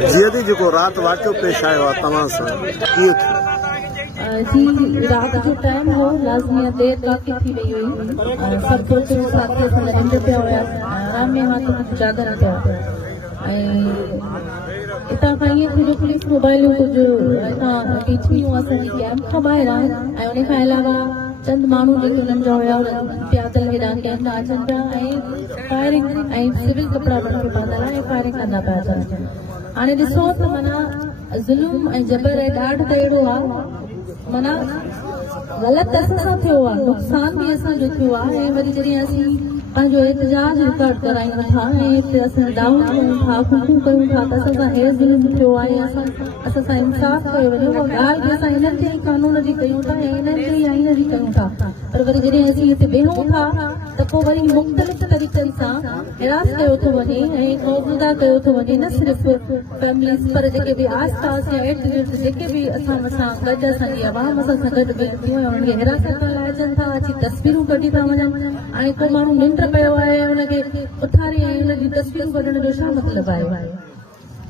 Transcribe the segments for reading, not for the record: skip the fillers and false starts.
जी जो रात वाक़ियो पेश आयो आहे तव्हां सां जी रात जो टाइम हो लाज़मी देर काफ़ी थी वई हुई सब दोस्त साथी असां निंड पिया हुया आराम में मां तो जागर पिया इतां खां ईअं थियो पुलिस मोबाइलूं कुझु हितां टीचियूं असांजी कैम्प खां ॿाहिरि ऐं उन खां अलावा चंद माण्हू जेके हुननि जा हुया प्यादल हेॾां कैम्प था अचनि पिया ऐं फायरिंग ऐं सिविल कपिड़ा पातल ऐं फायरिंग कंदा पिया अचनि हाणे ॾिसो त माना ज़ुल्म ऐं जबर ऐं ॾाढ त अहिड़ो आहे माना ग़लति असां सां थियो आहे नुक़सान बि असांजो थियो आहे ऐं वरी जॾहिं असीं पंहिंजो एहतजाज रिकॉर्ड करायूं था ऐं असां डाउन कयूं था ख़ुशबू कयूं था त असां सां हे ज़ुल्म थियो आहे असां सां इंसाफ़ कयो वञे उहा ॻाल्हि बि असां हिननि ते ई कानून जी कयूं था ऐं हिननि ते ई आइन जी कयूं था पर वरी जॾहिं असीं हिते वेहूं था त पोइ वरी मुख़्तलिफ़ तरीक़नि सां हिरास कयो थो वञे ऐं मौजूदा कयो थो वञे न सिर्फ़ु फैमिलीज़ पर जेके बि आस पास या इर्द गिर्द जेके बि असां सां गॾु असांजी आवाम असां सां गॾु वेठी हुयूं उन्हनि खे हिरासत करण लाइ अचनि था अची तस्वीरूं कढी था वञनि हाणे को माण्हू निंड पियो आहे उनखे उथारे ऐं उनजी तस्वीरूं कढण जो छा मतिलबु आहे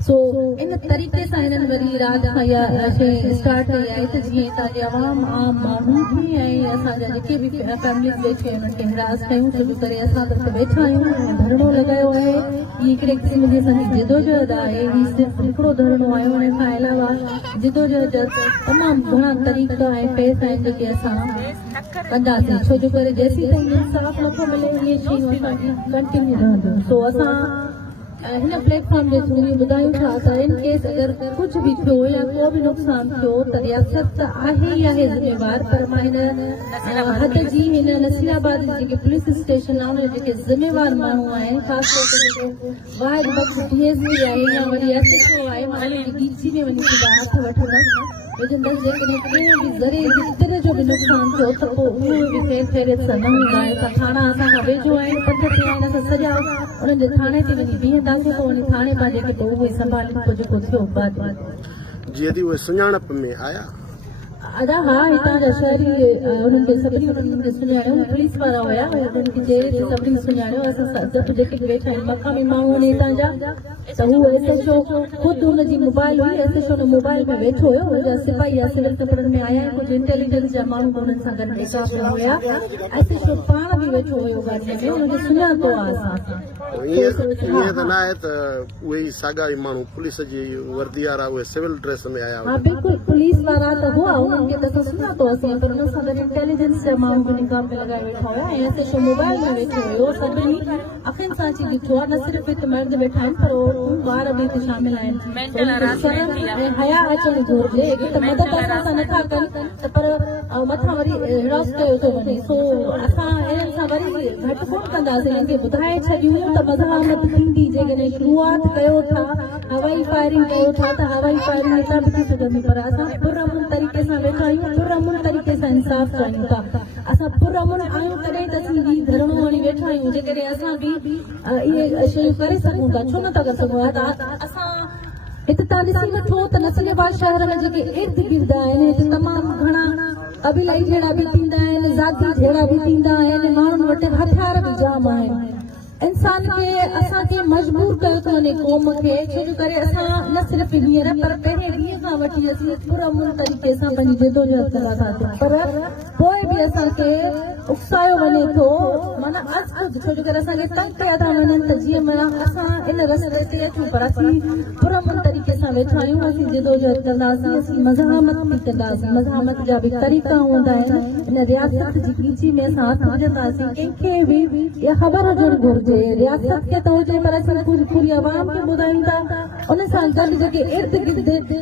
सो इन तरीक़े सां हिननि वरी राति खां इहा शइ स्टार्ट कई आहे त जीअं हितां जी आवाम आम माण्हू बि ऐं असांजा जेके बि फैमिलीज़ वेठे उन्हनि खे हिरास कयूं छो करे असां त वेठा आहियूं धरणो लॻायो आहे हीअ हिकिड़े क़िस्म जी असांजी जिदोजहद आहे हीअ सिर्फ़ु हिकिड़ो धरणो आहे उन खां अलावा जिदोजहद तमामु घणा तरीक़ा ऐं पेस आहिनि जेके असां कंदासीं छो जो करे जेसीं ताईं इंसाफ़ नथो मिले इहे शयूं असांजी कंटिन्यू रहंदियूं सो असां हिन प्लेटफॉर्म जे थ्रू ॿुधायूं था त इन केस अगरि कुझु बि थियो या को बि नुक़सान थियो त रियासत त आहे ई आहे ज़िम्मेवार पर मां हिन हद जी हिन नसीराबाद जेके पुलिस स्टेशन आहे उन जेके ज़िम्मेवार माण्हू आहिनि ख़ासि तौर ते वाहिद बख़्श DSP आहे या वरी SHO आहे मां उनजी डीसी में वञी करे हथ वठंदसि जेकॾहिं कंहिं बि ज़रिए तिर जो बि नुक़सान थियो त पोइ उहो बि फेर ख़ैरियत सां न हूंदा आहिनि त थाणा असां खां वेझो आहिनि पंध ते आहिनि असां सॼा उन्हनि जे थाणे ते वञी बीहंदासीं पोइ वञी थाणे मां जेके पोइ उहे संभाले पोइ जेको थियो बाद जीअं उहे सुञाणप में आया अदा हा हितां जा शहरी उन्हनि खे सभिनी उन्हनि खे सुञाणियो पुलिस वारा हुया उन्हनि खे चेहरे ते सभिनी सुञाणियो असां जेके वेठा आहिनि मक़ामी माण्हू आहिनि हितां जा त हू SHO ख़ुदि हुनजी मोबाइल हुई SHO हुन मोबाइल में वेठो हुयो हुनजा सिपाही या सिविल कपिड़नि में आया कुझु इंटेलिजेंस जा माण्हू हुननि सां गॾु वेठा पिया हुया SHO पाण बि वेठो हुयो गाॾीअ में हुनखे सुञातो आहे असां ईअं त न आहे त उहे ई साॻा ई माण्हू पुलिस जी वर्दी वारा उहे सिविल ड्रेस में आया हा बिल्कुलु पुलिस वारा त हुआ उन्हनि खे त असां सुञातोसीं पर हुन सां गॾु इंटेलिजेंस जा माण्हू बि निकाह में लॻाए वेठा हुया ऐं SHO मोबाइल में वेठो हुयो सभिनी अखियुनि सां अची ॾिठो आहे न सिर्फ़ु हिते मर्द वेठा आहिनि पर ॿार बि हिते शामिल आहिनि ऐं हया अचणु घुरिजे त मदद असां सां नथा कनि त पर मथां वरी हिरास कयो थो वञे सो असां हिननि सां वरी घटि कोन कंदासीं हिननि खे ॿुधाए छॾियूं त मज़ामत थींदी जेकॾहिं शुरूआत कयो था हवाई फायरिंग कयो था त हवाई फायरिंग हितां बि थी सघंदी पर असां पुरअमन तरीक़े सां वेठा आहियूं पुरअमन तरीक़े सां इंसाफ़ चाहियूं था असां पुरअमन आहियूं तॾहिं त असीं बि धरणो हणी वेठा आहियूं जेकॾहिं असां बि इहे शयूं करे सघूं था छो नथा करे सघूं असां हिते तव्हां ॾिसी वठो त नसीराबाद शहर में जेके इर्द गिर्द आहिनि हिते तमामु घणा कबीलाई जहिड़ा बि थींदा आहिनि ज़ाती जहिड़ा बि थींदा आहिनि माण्हुनि वटि हथियार बि जाम आहिनि इंसान खे असांखे मजबूर कयो थो वञे क़ौम खे छो जो करे असां न सिर्फ़ु हींअर पर पहिरें ॾींहं खां वठी असीं पुरअमन तरीक़े सां पंहिंजी जिदोजहद करा था पर पोइ बि असांखे उकसायो वञे थो माना छो जो करे असांखे तंग कया था वञनि त जीअं माना असां इन रस्ते ते अचूं पर असीं पुरअमन तरीक़े सां वेठा आहियूं असीं जिदोजहद कंदासीं असीं मज़ामत बि कंदासीं मज़ामत जा बि तरीक़ा हूंदा आहिनि इन रियासत जी पीची में असां हथ विझंदासीं कंहिंखे बि इहा ख़बर हुजणु घुरिजे रियासत खे त हुजे पर असां पूरी आवाम खे ॿुधायूं था उन सां गॾु जेके इर्द गिर्द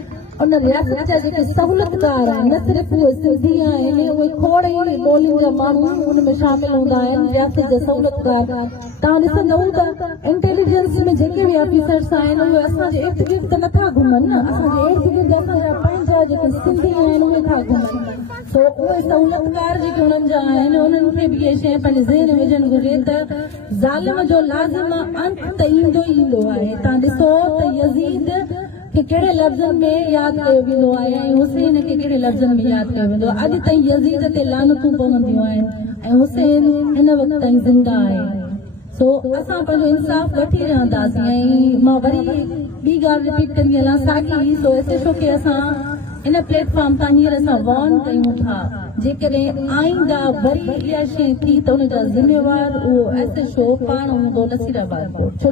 उन रियासत जा जेके सहूलियतकार आहिनि न सिर्फ़ु उहे सिंधी आहिनि उहे खोड़ ई ॿोलियुनि जा माण्हू उन में शामिल हूंदा आहिनि रियासत जा सहूलियतकार तव्हां ॾिसंदव त इंटेलिजेंस में जेके बि ऑफिसर्स आहिनि उहे असांजे इर्द गिर्द नथा घुमनि न असांजे इर्द गिर्द असांजा पंहिंजा जेके सिंधी आहिनि उहे था घुमनि सो उहे सहूलियतकार जेके उन्हनि जा आहिनि उन्हनि खे बि इहे शइ पंहिंजे ज़हन में विझणु घुरिजे त ज़ालिम जो लाज़िम अंत त ईंदो ई ईंदो आहे तव्हां ॾिसो त यज़ीद खे कहिड़े लफ़्ज़नि में यादि कयो वेंदो आहे ऐं हुसैन खे कहिड़े लफ़्ज़नि में यादि कयो वेंदो आहे अॼु ताईं यज़ीद ते लानतूं पवंदियूं आहिनि ऐं हुसैन हिन वक़्त ताईं ज़िंदा आहे सो असां पंहिंजो इंसाफ़ वठी रहंदासीं ऐं मां वरी ॿी ॻाल्हि रिपीट कंदी हलां साॻी सो एस एच ओ खे असां इन प्लेटफॉर्म तां हींअर असां वॉर्न कयूं था जेकॾहिं आईंदा वरी इहा शइ थी त उनजा ज़िम्मेवार उहो एस एच ओ पाण हूंदो नसीराबाद कोर्ट।